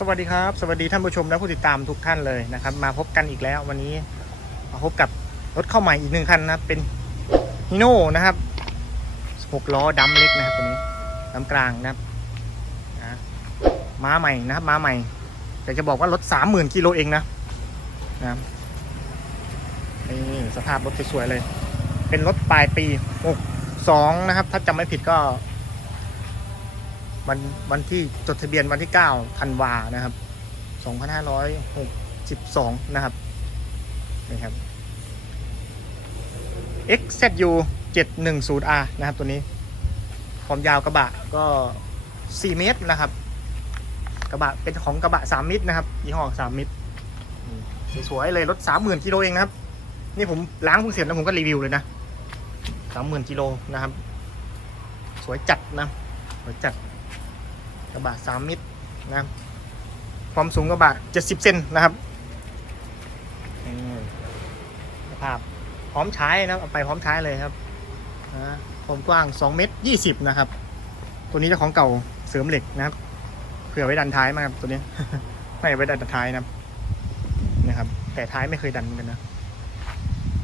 สวัสดีครับ สวัสดีท่านผู้ชมและผู้ติดตามทุกท่านเลยนะครับ มาพบกันอีกแล้ววันนี้มาพบกับรถเข้าใหม่อีกหนึ่งคันนะครับ เป็นฮิโน่นะครับหกล้อดัมเล็กนะครับตัวนี้ดัมกลางนะครับม้าใหม่นะครับม้าใหม่ แต่จะบอกว่ารถสามหมื่นกิโลเองนะนะครับนี่สภาพรถสวยๆเลย เป็นรถปลายปีหกสองนะครับ ถ้าจำไม่ผิดก็ วันวันที่จดทะเบียนวันที่9ธันวานะครับ 2562 นะครับนี่ครับ XZU 710R นะครับ ตัวนี้ความยาวกระบะก็ 4 เมตรนะครับ กระบะเป็นของกระบะ 3 มิตรนะครับยี่ห้อ3มิตรสวยๆเลยรถ 30,000กิโลเองนะครับ นี่ผมล้างเพิ่งเสร็จแล้วผมก็รีวิวเลยนะ 30,000กิโลนะครับ สวยจัดนะ สวยจัด กระบะสามมิตรนะครับความสูงกระบะ70เซนนะครับสภาพพร้อมใช้นะครับเอาไปพร้อมใช้เลยครับนะความกว้าง2เมตร20นะครับ ตัวนี้เจ้าของเก่าเสริมเหล็กนะครับเผื่อไว้ดันท้ายมาครับตัวนี้ ไม่ไว้ดันท้ายนะนะครับ แต่ท้ายไม่เคยดันเหมือนกันนะ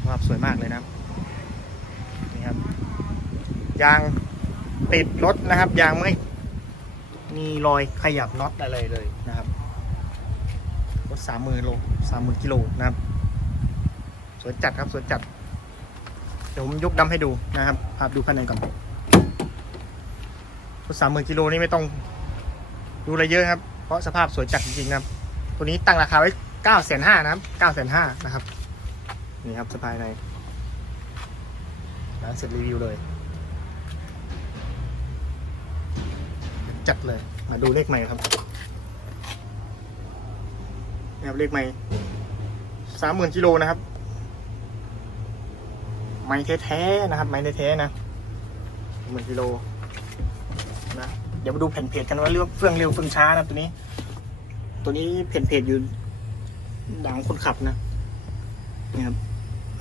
ภาพสวยมากเลยนะนี่ครับยางติดรถนะครับยางไม่ มีรอยขยับน็อตอะไรเลยนะครับรถสามหมื่นโลสามหมื่นกิโลนะครับ สวยจัดครับสวยจัด เดี๋ยวผมยกดำให้ดูนะครับพาดูภายในก่อนรถสามหมื่นกิโลนี่ไม่ต้องดูอะไรเยอะครับ เพราะสภาพสวยจัดจริงๆนะครับ ตัวนี้ตั้งราคาไว้เก้าแสนห้านะครับเก้าแสนห้านะครับ นี่ครับสภายในแล้วเสร็จรีวิวเลย จัดเลย มาดูเลขใหม่ครับนี่ครับเลขใหม่สามหมื่นกิโลนะครับ ไม้แท้ๆนะครับ ไม้แท้ๆนะหมื่นกิโลนะเดี๋ยวมาดูแผ่นเพจกันว่าเรื่องเฟื่องเร็วเฟื่องช้านะตัวนี้ ตัวนี้แผ่นเพจอยู่ดังคนขับนะนี่ครับ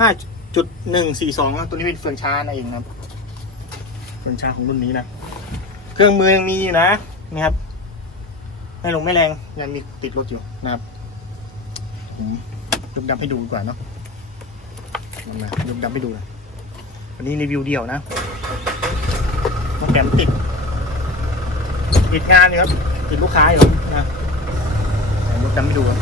ห้าจุดหนึ่งสี่สองตัวนี้เป็นเฟื่องช้านะเองนะครับ เฟื่องช้าของรุ่นนี้นะ เครื่องมือยังมีอยู่นะนี่ครับไม่ลงไม่แรงยังมีติดรถอยู่นะครับยกดับให้ดูดีกว่าเนาะมายกดับให้ดูนะวันนี้รีวิวเดี่ยวนะโปรแกรมติด ติดงานอยู่ครับติดลูกค้าอยู่นะยกดับให้ดูครับ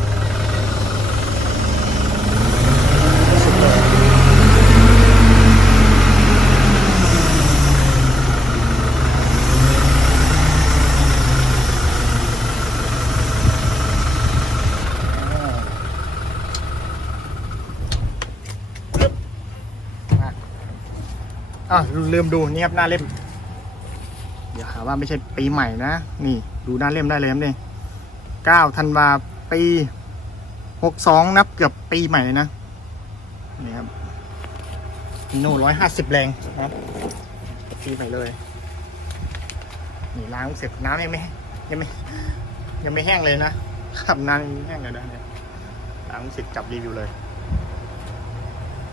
อะลืมดูนี่ครับหน้าเล่ม เดี๋ยวหาว่าไม่ใช่ปีใหม่นะ นี่ ดูหน้าเล่มได้เลยครับนี่เก้าธันวาปีหกสองนับเกือบปีใหม่นะ นี่ครับโน่ร้อยห้าสิบแรงนะครับปีใหม่เลยนี่ล้างเสร็จน้ำยังไม่ยังไม่ยังไม่แห้งเลยนะขับน้ำยังแห้งเลยนะเนี่ยล้างเสร็จจับรีวิวเลย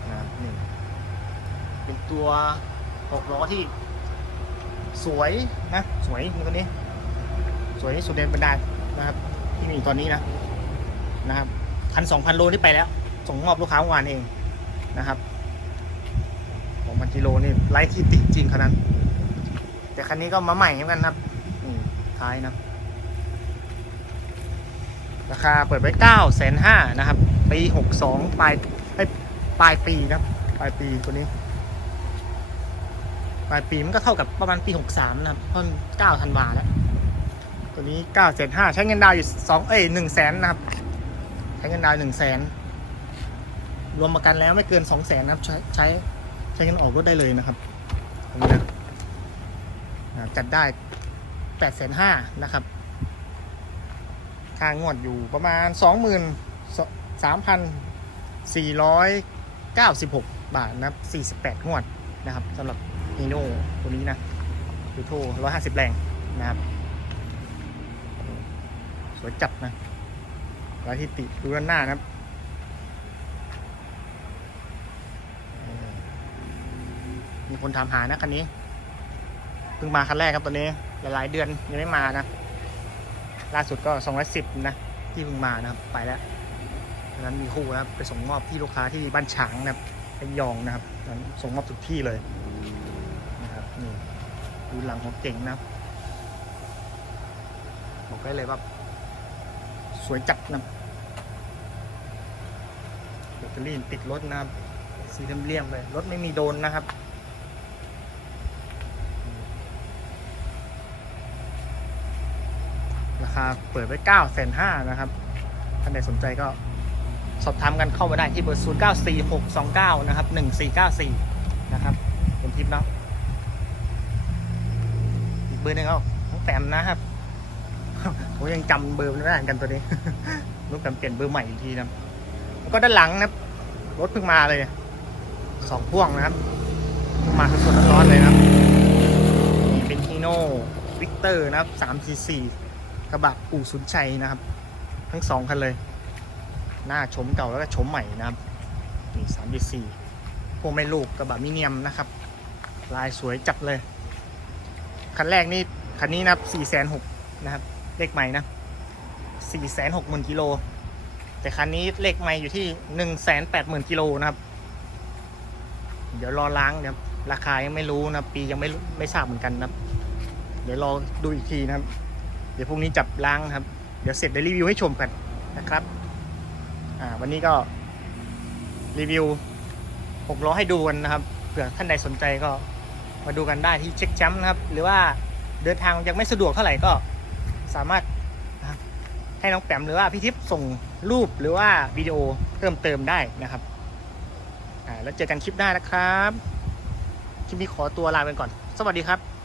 นะครับนี่ เป็นตัวหกล้อที่ สวยนะสวยตัวนี้ สวยที่สุดในบรรดานะครับ ที่มีตอนนี้นะนะครับพันสองพันโลนี่ไปแล้ว ส่งมอบลูกค้าเมื่อวานเองนะครับสองพันกิโลนี่ไร้ที่ติจริงขนาดนั้น แต่คันนี้ก็มาใหม่เหมือนกันครับนี่ท้ายนะราคาเปิดไว้เก้าแสนห้านะครับ ปีหกสองปลายปลายปีนะครับปลายปีตัวนี้ ปลายปีมันก็เท่ากับประมาณปี 63 นะครับเพราะ9ธันวาแล้ว ตัวนี้9แสนห้าใช้เงินดาวอยู่2เอ้ย1แสนนะครับ ใช้เงินดาวหน์1แสนรวมประกันแล้วไม่เกิน2แสนนะครับ ใช้ใช้ใช้เงินออกรถได้เลยนะครับตรงนี้นะจัดได้8แสนห้านะครับค่างวดอยู่ประมาณ23,496บาทนะครับ48งวดนะครับสำหรับ ฮีโน่ตัวนี้นะดูโทร้อยห้าสิบแรงนะครับ สวยจัดนะรายที่ติดูด้านหน้านะครับมีคนถามหานะคันนี้เพิ่งมาคันแรกครับตัวนี้หลายๆเดือนยังไม่มานะ ล่าสุดก็ 210 นะ ที่เพิ่งมานะครับ ไปแล้วดังนั้นมีคู่นะครับไปส่งมอบที่ลูกค้าที่บ้านฉางนะครับระยองนะครับส่งมอบทุกที่เลย ดูหลังของเก่งนะ บอกได้เลยว่า สวยจัดนะแบตเตอรี่ติดรถนะสีเลี่ยมๆเลยรถไม่มีโดนนะครับราคาเปิดไว้9ก้าแสนห้านะครับ ท่านใดสนใจก็สอบถามกันเข้ามาได้ที่เบอร์ 0 9 4 6 2 9 นะครับ 1494 นะครับเป็นทิปเนาะ เบอร์หนึ่งเอาของแต้มนะครับผมยังจำเบอร์ไม่ได้กันตัวนี้ลูกแตมเปลี่ยนเบอร์ใหม่อีกทีนะแล้วก็ด้านหลังนะรถเพิ่งมาเลยสองพ่วงนะครับ มาสดๆร้อนๆเลยนะนี่เป็นฮีโน่วิกเตอร์นะครับ3 cc กระบะอู่สุนชัยนะครับ ทั้งสองคันเลย หน้าชมเก่าแล้วก็ชมใหม่นะครับนี่สามสี่พวกไม่ลูกกระบะมิเนียมนะครับ ลายสวยจัดเลย คันแรกนี่คันนี้นะครับสี่แสนหกนะครับ เลขใหม่นะสี่แสนหกหมื่นกิโล แต่คันนี้เลขใหม่อยู่ที่หนึ่งแสนแปดหมื่นกิโลนะครับ เดี๋ยวรอล้างนะครับราคายังไม่รู้นะปียังไม่ไม่ทราบเหมือนกันนะครับ เดี๋ยวรอดูอีกทีนะครับ เดี๋ยวพรุ่งนี้จับล้างนะครับ เดี๋ยวเสร็จเดี๋ยวรีวิวให้ชมกันนะครับ อ่า วันนี้ก็รีวิวหกล้อให้ดูกันนะครับ เผื่อท่านใดสนใจก็ มาดูกันได้ที่เช็คแชมป์นะครับ หรือว่าเดินทางยังไม่สะดวกเท่าไหร่ก็สามารถให้น้องแปมหรือว่าพี่ทิพย์ส่งรูปหรือว่าวิดีโอเพิ่มเติมได้นะครับแล้วเจอกันคลิปหน้านะครับ คลิปนี้ขอตัวลาไปก่อน สวัสดีครับ